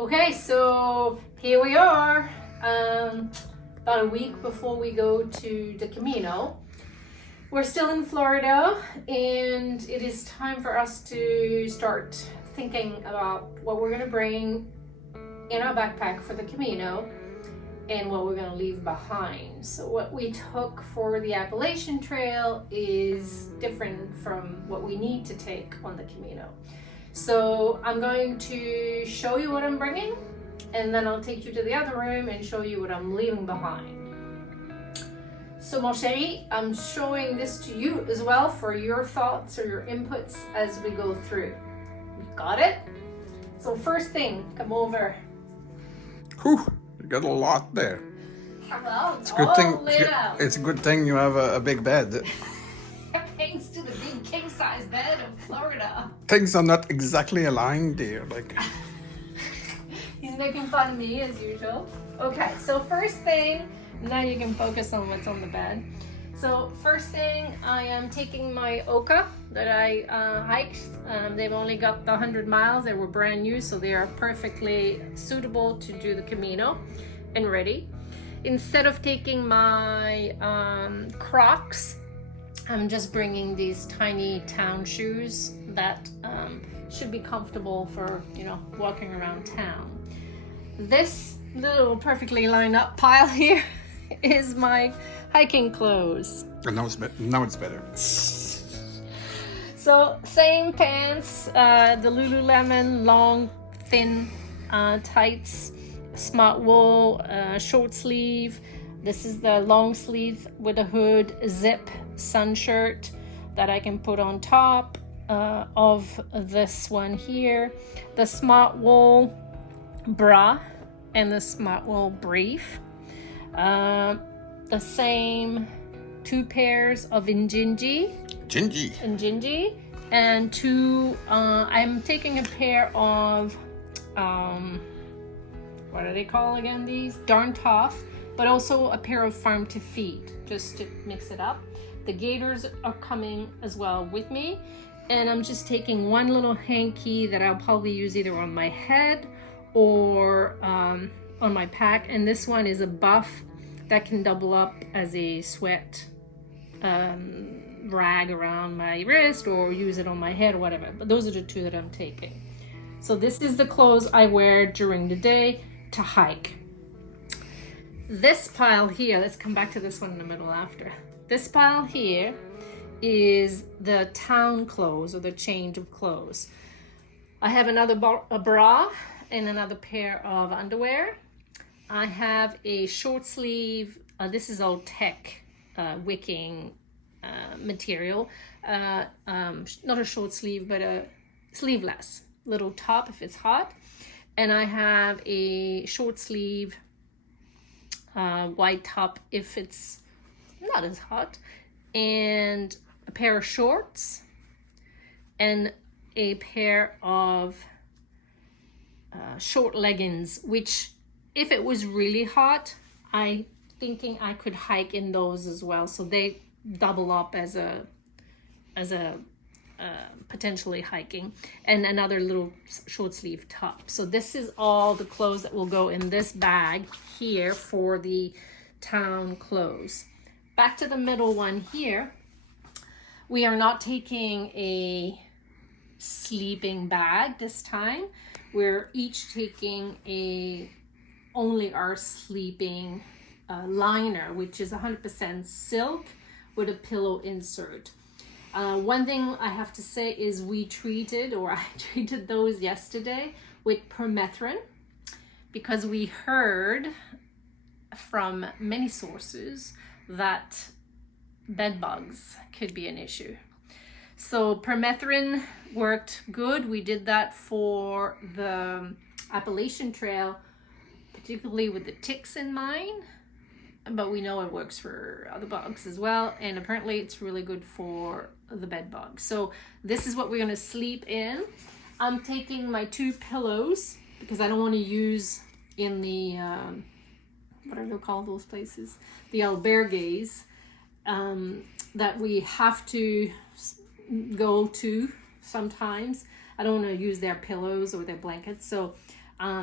Okay, so here we are, about a week before we go to the Camino. We're still in Florida, and it is time for us to start thinking about what we're going to bring in our backpack for the Camino and what we're going to leave behind. So what we took for the Appalachian Trail is different from what we need to take on the Camino. So I'm going to show you what I'm bringing, and then I'll take you to the other room and show you what I'm leaving behind. So mon chéri, I'm showing this to you as well for your thoughts or your inputs as we go through. Got it? So first thing, come over. Whew, you got a lot there. Hello, It's a good thing. out. It's a good thing you have a big bed. Thanks to the big king-size bed of Florida. Things are not exactly aligned there. Like He's making fun of me as usual. Okay, so first thing, now you can focus on what's on the bed. So first thing, I am taking my Oka that I hiked. They've only got the 100 miles. They were brand new, so they are perfectly suitable to do the Camino and ready. Instead of taking my Crocs, I'm just bringing these tiny town shoes that should be comfortable for, walking around town. This little perfectly lined up pile here is my hiking clothes. and now it's better. So same pants, the Lululemon long, thin tights, smart wool, short sleeve. This is the long sleeve with a hood, zip sun shirt that I can put on top of this one here. The smart wool bra and the smart wool brief. The same 2 pairs of Injinji. Gingy. And two, I'm taking a pair of, what do they call again these? Darn Tough, but also a pair of Farm to Feed, just to mix it up. The gaiters are coming as well with me, and I'm just taking one little hanky that I'll probably use either on my head or on my pack, and this one is a buff that can double up as a sweat rag around my wrist or use it on my head or whatever. But those are the 2 that I'm taking. So this is the clothes I wear during the day to hike. This pile here, let's come back to this one in the middle after. This pile here is the town clothes or the change of clothes. I have another bra and another pair of underwear. I have a short sleeve, this is all tech wicking material, not a short sleeve but a sleeveless little top if it's hot, and I have a short sleeve white top if it's not as hot, and a pair of shorts and a pair of short leggings, which if it was really hot, I thinking I could hike in those as well, so they double up as a potentially hiking, and another little short sleeve top. So this is all the clothes that will go in this bag here for the town clothes. Back to the middle one here, we are not taking a sleeping bag this time. We're each taking only our sleeping liner, which is 100% silk with a pillow insert. One thing I have to say is I treated those yesterday with permethrin, because we heard from many sources that bed bugs could be an issue. So permethrin worked good. We did that for the Appalachian Trail, particularly with the ticks in mind, but we know it works for other bugs as well, and apparently it's really good for the bed bugs. So this is what we're going to sleep in. I'm taking my 2 pillows because I don't want to use in the what are they called, those places, the albergues that we have to go to sometimes. I don't want to use their pillows or their blankets, so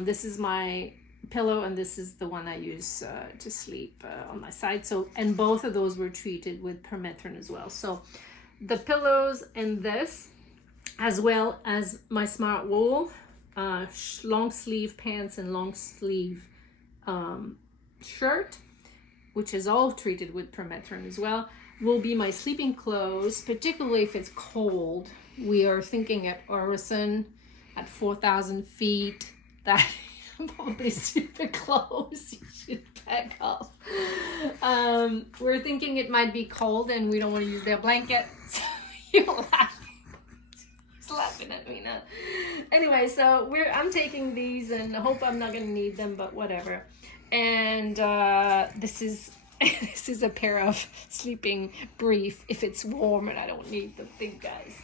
This is my pillow, and this is the one I use to sleep on my side. So, and both of those were treated with permethrin as well. So the pillows and this, as well as my smart wool, long sleeve pants and long sleeve shirt, which is all treated with permethrin as well, will be my sleeping clothes, particularly if it's cold. We are thinking at Orison at 4,000 feet that probably super close. You should pack up. We're thinking it might be cold and we don't want to use their blanket. So you're laughing. He's laughing at me now. Anyway, so I'm taking these and I hope I'm not going to need them, but whatever. And this is a pair of sleeping brief if it's warm and I don't need the big guys.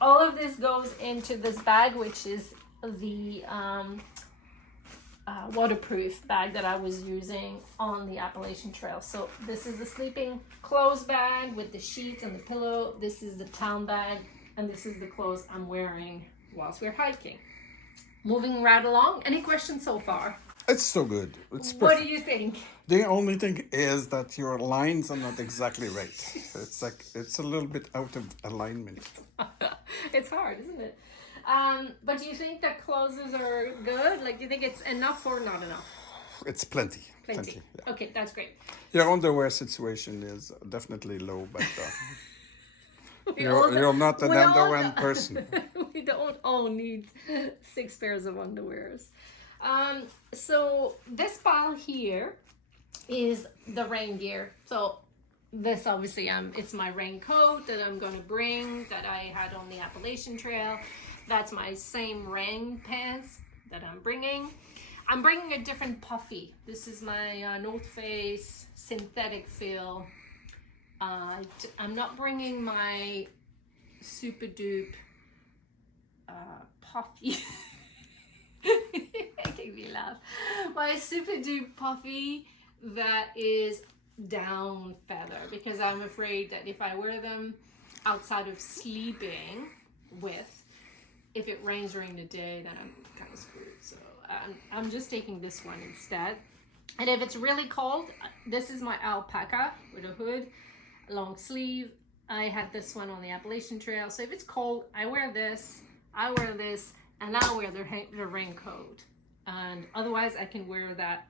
All of this goes into this bag, which is the waterproof bag that I was using on the Appalachian Trail. So this is the sleeping clothes bag with the sheets and the pillow. This is the town bag, and this is the clothes I'm wearing whilst we're hiking. Moving right along. Any questions so far? It's so good. It's What perfect. do you think? The only thing is that your lines are not exactly right. It's like it's a little bit out of alignment. It's hard, isn't it? But do you think that clothes are good? Like, do you think it's enough or not enough? It's plenty. Plenty. Yeah. Okay, that's great. Your underwear situation is definitely low, but We you're not an we all underwear don't- person. We don't all need 6 pairs of underwears. So this pile here is the rain gear. So this obviously it's my raincoat that I'm going to bring that I had on the Appalachian Trail. That's my same rain pants that I'm bringing. I'm bringing a different puffy. This is my North Face synthetic feel. I'm not bringing my super dupe puffy. Making me laugh. My super dupe puffy that is down feather, because I'm afraid that if I wear them outside of sleeping with, if it rains during the day, then I'm kind of screwed. So I'm just taking this one instead. And if it's really cold, this is my alpaca with a hood, long sleeve. I had this one on the Appalachian Trail. So if it's cold, I wear this, and I wear the raincoat. And otherwise I can wear that,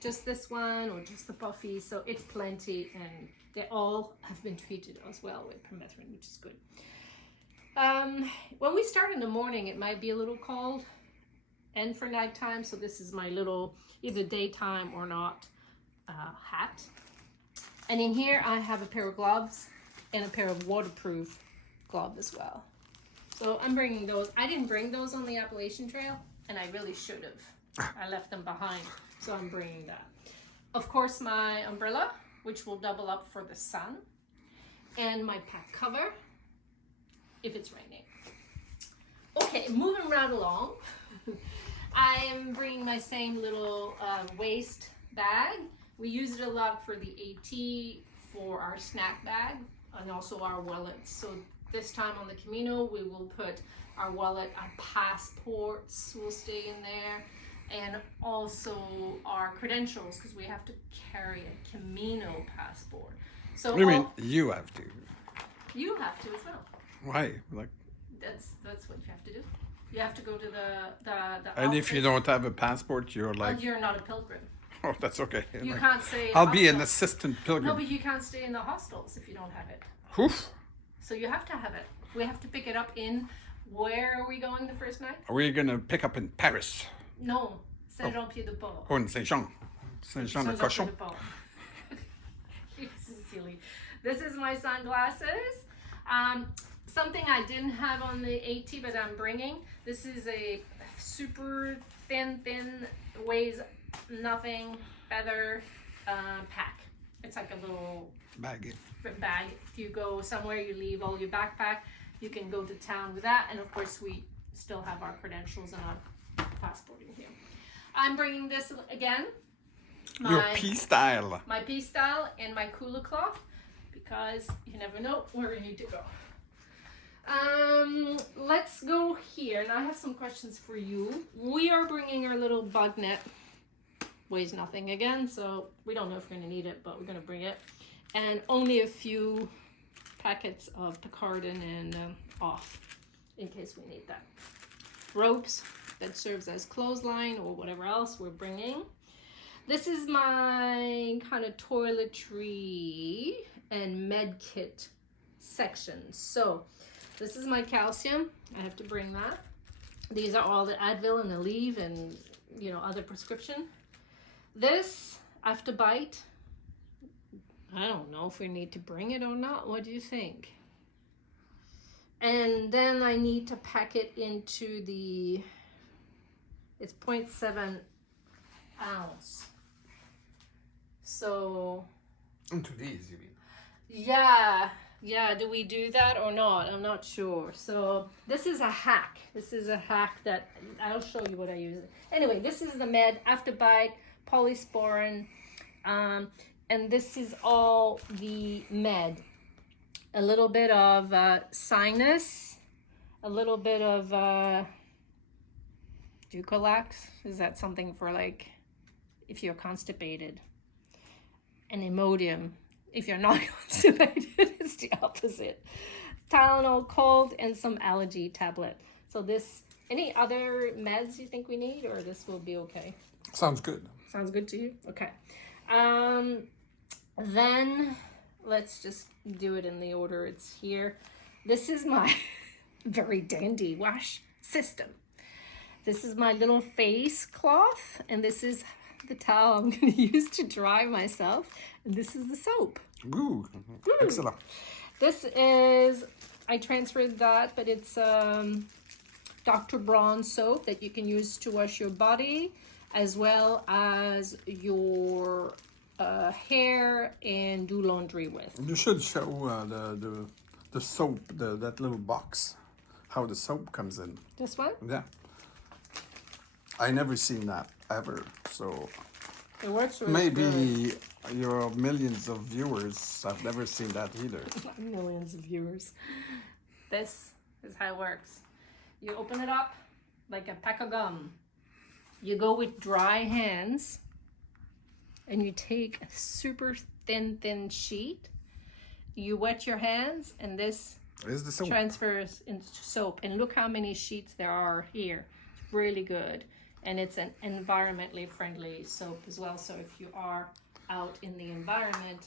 just this one or just the puffy. So it's plenty, and they all have been treated as well with permethrin, which is good. When we start in the morning, it might be a little cold, and for nighttime. So this is my little either daytime or not hat. And in here I have a pair of gloves and a pair of waterproof gloves as well. So I'm bringing those. I didn't bring those on the Appalachian Trail, and I really should have. I left them behind, so I'm bringing that. Of course, my umbrella, which will double up for the sun, and my pack cover if it's raining. Okay, moving right along. I am bringing my same little waist bag. We use it a lot for the AT, for our snack bag, and also our wallets. So this time on the Camino, we will put our wallet, our passports will stay in there, and also our credentials, because we have to carry a Camino passport. So What do you mean you have to? You have to as well. Why? Like, That's what you have to do. You have to go to the and if you office. don't have a passport, you're Well, like, you're not a pilgrim. oh, that's okay. You Like, can't stay in I'll be an hostels. assistant No, pilgrim. but you can't stay in the hostels if you don't have it. Oof. So you have to have it. We have to pick it up in, where are we going the first night? Are we gonna pick up in Paris? No, Saint-Jean-Pied-de-Port. Or in Saint-Jean? Saint-Jean-de-Cochon? Saint-Jean-Pied-de-Port. You're so silly. This is my sunglasses. Something I didn't have on the AT, but I'm bringing. This is a super thin, weighs nothing, feather pack. It's like a little Bag. bag. If you go somewhere, you leave all your backpack, you can go to town with that. And of course, we still have our credentials and our passport in here. I'm bringing this again. Your pea style. My pea style and my cooler cloth, because you never know where we need to go. Let's go here. And I have some questions for you. We are bringing our little bug net. Weighs nothing again, so we don't know if we're going to need it, but we're going to bring it. And only a few packets of Picardin and off in case we need that. Ropes that serves as clothesline or whatever else we're bringing. This is my kind of toiletry and med kit section. So this is my calcium. I have to bring that. These are all the Advil and the Aleve and, you know, other prescription. This, after bite, I don't know if we need to bring it or not. What do you think? And then I need to pack it into the, it's 0.7 ounce. So. Into these, you mean? Yeah. Yeah, do we do that or not? I'm not sure. So this is a hack. This is a hack that I'll show you what I use. Anyway, this is the med after bite, polysporin, and this is all the med. A little bit of sinus, a little bit of Ducalax. Is that something for like if you're constipated? And Imodium. If you're not constipated, it's the opposite. Tylenol cold and some allergy tablet. So this, any other meds you think we need, or this will be okay? Sounds good. Sounds good to you? Okay. Then let's just do it in the order it's here. This is my very dandy wash system. This is my little face cloth, and this is the towel I'm going to use to dry myself. And this is the soap. Ooh, excellent. This is, I transferred that, but it's Dr. Braun soap that you can use to wash your body as well as your hair and do laundry with. You should show the soap, that little box, how the soap comes in. This one? Yeah. I never seen that ever, so it works really maybe good. your millions of viewers have never seen that either. Millions of viewers. This is how it works. You open it up like a pack of gum. You go with dry hands and you take a super thin sheet. You wet your hands and this Is the soap? transfers into soap. And look how many sheets there are here. It's really good. And it's an environmentally friendly soap as well. So if you are out in the environment.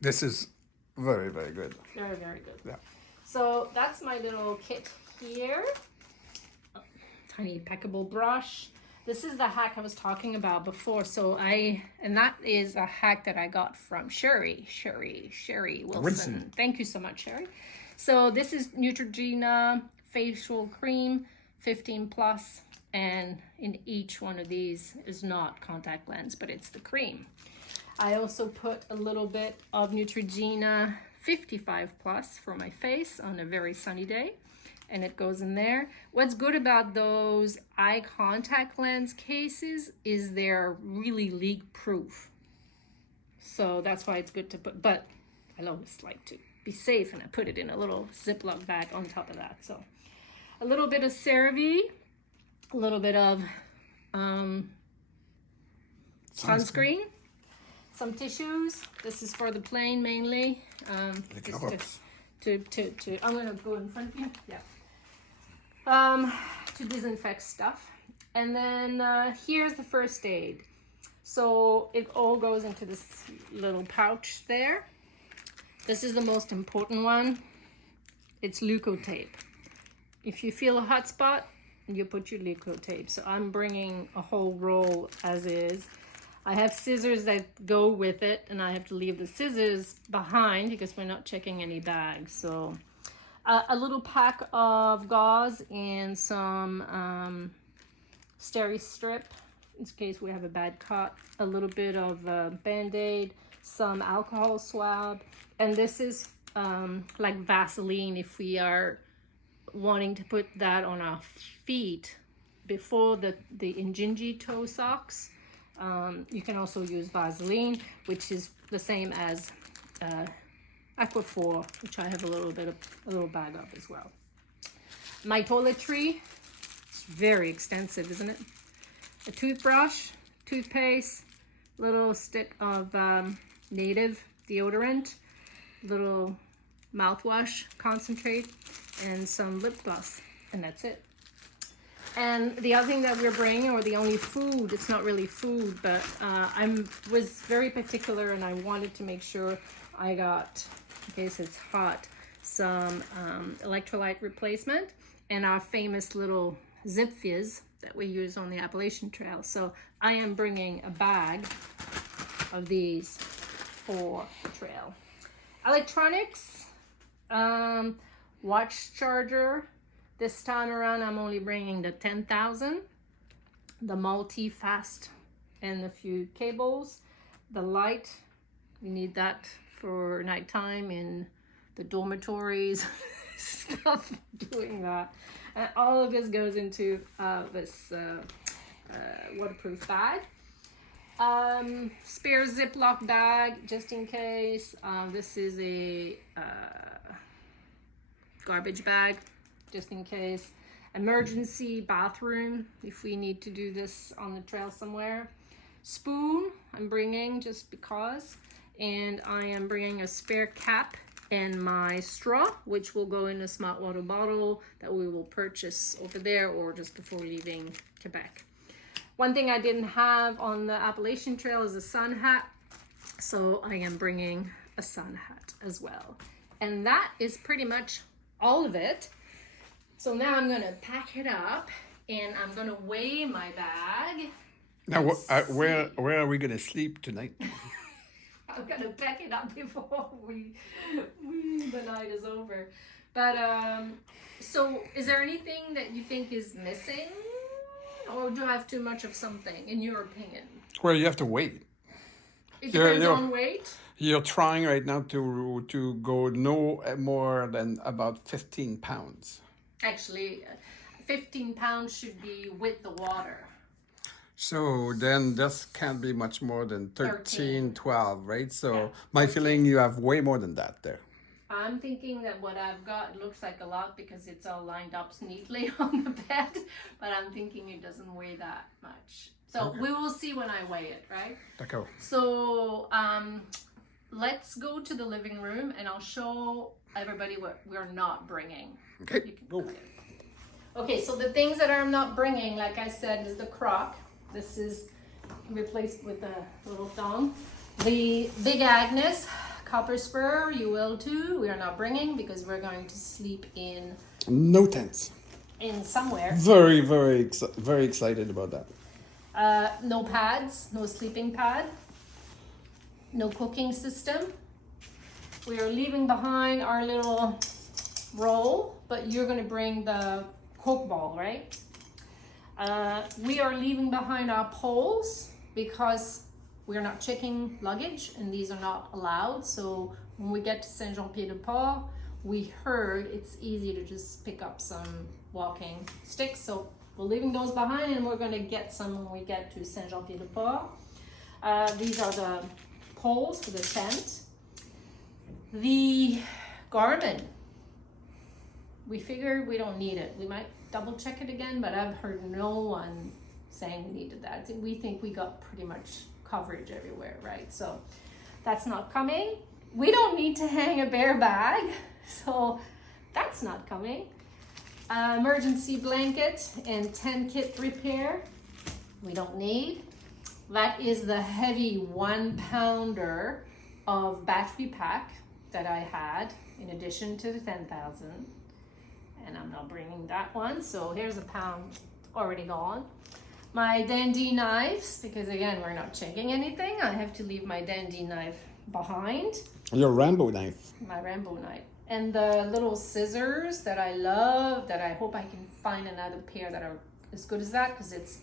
This is very, very good. Very, very good. Yeah. So that's my little kit here. A tiny packable brush. This is the hack I was talking about before. So and that is a hack that I got from Sherry Wilson. Thank you so much, Sherry. So this is Neutrogena facial cream, 15 plus. And in each one of these is not contact lens, but it's the cream. I also put a little bit of Neutrogena 55 plus for my face on a very sunny day, and it goes in there. What's good about those eye contact lens cases is they're really leak proof. So that's why it's good to put, but I always like to be safe, and I put it in a little Ziploc bag on top of that. So a little bit of CeraVe, a little bit of sunscreen, some tissues. This is for the plane mainly. Just to I'm gonna go in front of you. Yeah. To disinfect stuff. And then here's the first aid. So it all goes into this little pouch there. This is the most important one. It's Leukotape. If you feel a hot spot, you put your Leukotape. So I'm bringing a whole roll as is. I have scissors that go with it, and I have to leave the scissors behind because we're not checking any bags. So a little pack of gauze and some Steri-Strip in case we have a bad cut, a little bit of Band-Aid, some alcohol swab, and this is like Vaseline if we are wanting to put that on our feet before the Injinji toe socks. You can also use Vaseline, which is the same as Aquaphor, which I have a little bag of as well. My toiletry, it's very extensive, isn't it? A toothbrush, toothpaste, little stick of native deodorant, little mouthwash concentrate, and some lip gloss, and that's it. And the other thing that we're bringing, or the only food, it's not really food, but I was very particular and I wanted to make sure I got, in case it's hot, some electrolyte replacement and our famous little Zip Fizz that we use on the Appalachian Trail. So I am bringing a bag of these for the trail. Electronics, watch charger. This time around, I'm only bringing the 10,000, the multi-fast, and a few cables. The light, you need that for nighttime in the dormitories, stuff doing that. And all of this goes into this waterproof bag. Spare Ziploc bag, just in case. This is a garbage bag, just in case. Emergency bathroom, if we need to do this on the trail somewhere. Spoon, I'm bringing just because. And I am bringing a spare cap and my straw, which will go in a smart water bottle that we will purchase over there or just before leaving Quebec. One thing I didn't have on the Appalachian Trail is a sun hat. So I am bringing a sun hat as well. And that is pretty much all of it. So now I'm gonna pack it up and I'm gonna weigh my bag. Now, where are we gonna sleep tonight? I'm gonna pack it up before the night is over. But so is there anything that you think is missing, or do I have too much of something in your opinion? Well, you have to wait. It depends on weight. You're trying right now to go no more than about 15 pounds. Actually, 15 pounds should be with the water. So then this can't be much more than 13, 12, right? So Yeah. my feeling you have way more than that there. I'm thinking that what I've got looks like a lot because it's all lined up neatly on the bed, but I'm thinking it doesn't weigh that much. So we will see when I weigh it, right? D'accord. So let's go to the living room and I'll show everybody what we're not bringing. Okay, You can go. Okay, so the things that I'm not bringing, like I said, is the crock. This is replaced with a little thong. The Big Agnes copper spur, you will too. We are not bringing because we're going to sleep in No tents. somewhere. Very, very excited about that. No pads, no sleeping pad, no cooking system. We are leaving behind our little roll, but you're going to bring the Coke ball, right? We are leaving behind our poles because we are not checking luggage and these are not allowed. So when we get to Saint-Jean-Pied-de-Port, we heard it's easy to just pick up some walking sticks. So we're leaving those behind and we're going to get some when we get to Saint-Jean-Pied-de-Port. These are the poles for the tent. The Garmin, we figured we don't need it. We might double check it again, but I've heard no one saying we needed that. We think we got pretty much coverage everywhere, right? So that's not coming. We don't need to hang a bear bag, so that's not coming. Emergency blanket and 10 kit repair, we don't need. That is the heavy 1 pounder of battery pack that I had in addition to the 10,000. And I'm not bringing that one, so here's a pound already gone. My dandy knives, because again, we're not checking anything. I have to leave my dandy knife behind. Your Rambo knife. My Rambo knife. And the little scissors that I love, that I hope I can find another pair that are as good as that, because it's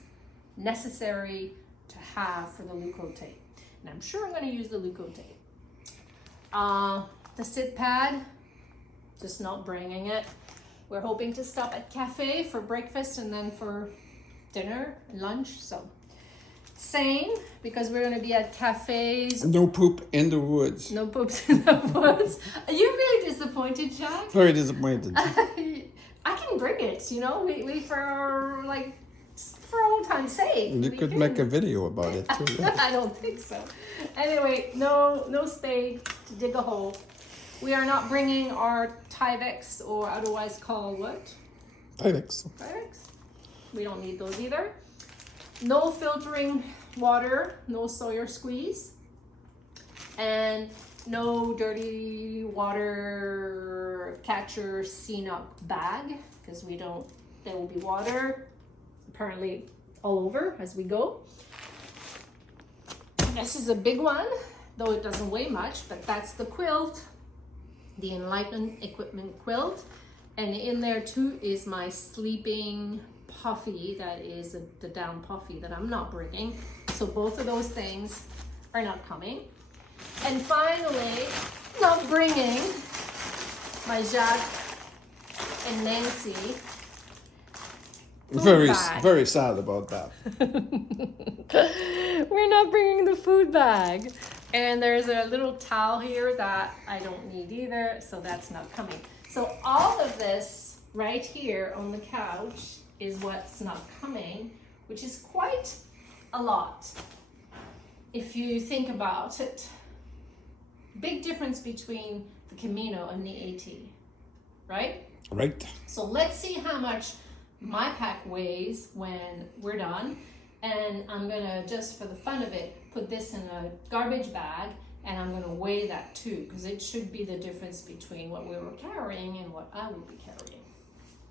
necessary to have for the Leuco tape. And I'm sure I'm going to use the Leuco tape. The sit pad, just not bringing it. We're hoping to stop at cafe for breakfast and then for dinner and lunch. So same, because we're going to be at cafes. No poop in the woods. No poops in the woods. Are you really disappointed, Jack? Very disappointed. I can bring it, you know, we for old time's sake. You could make a video about it too. Yeah. I don't think so. Anyway, no spade to dig a hole. We are not bringing our Tyvek, or otherwise called what? Tyvek. Tyvek? We don't need those either. No filtering water, no Sawyer squeeze, and no dirty water catcher CNOC bag, because there will be water apparently all over as we go. This is a big one, though it doesn't weigh much, but that's the quilt, the Enlightened Equipment quilt. And in there too is my sleeping puffy, that is the down puffy that I'm not bringing. So both of those things are not coming. And finally, not bringing my Jacques and Nancy food bag. Very sad about that. We're not bringing the food bag. And there's a little towel here that I don't need either, so that's not coming. So all of this right here on the couch is what's not coming, which is quite a lot. If you think about it, big difference between the Camino and the AT, right? Right. So let's see how much my pack weighs when we're done. And I'm gonna, just for the fun of it, put this in a garbage bag, and I'm gonna weigh that too, because it should be the difference between what we were carrying and what I will be carrying.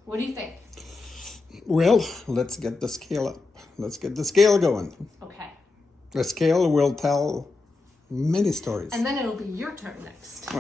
What do you think? Well, let's get the scale up. Let's get the scale going. Okay. The scale will tell many stories. And then it'll be your turn next.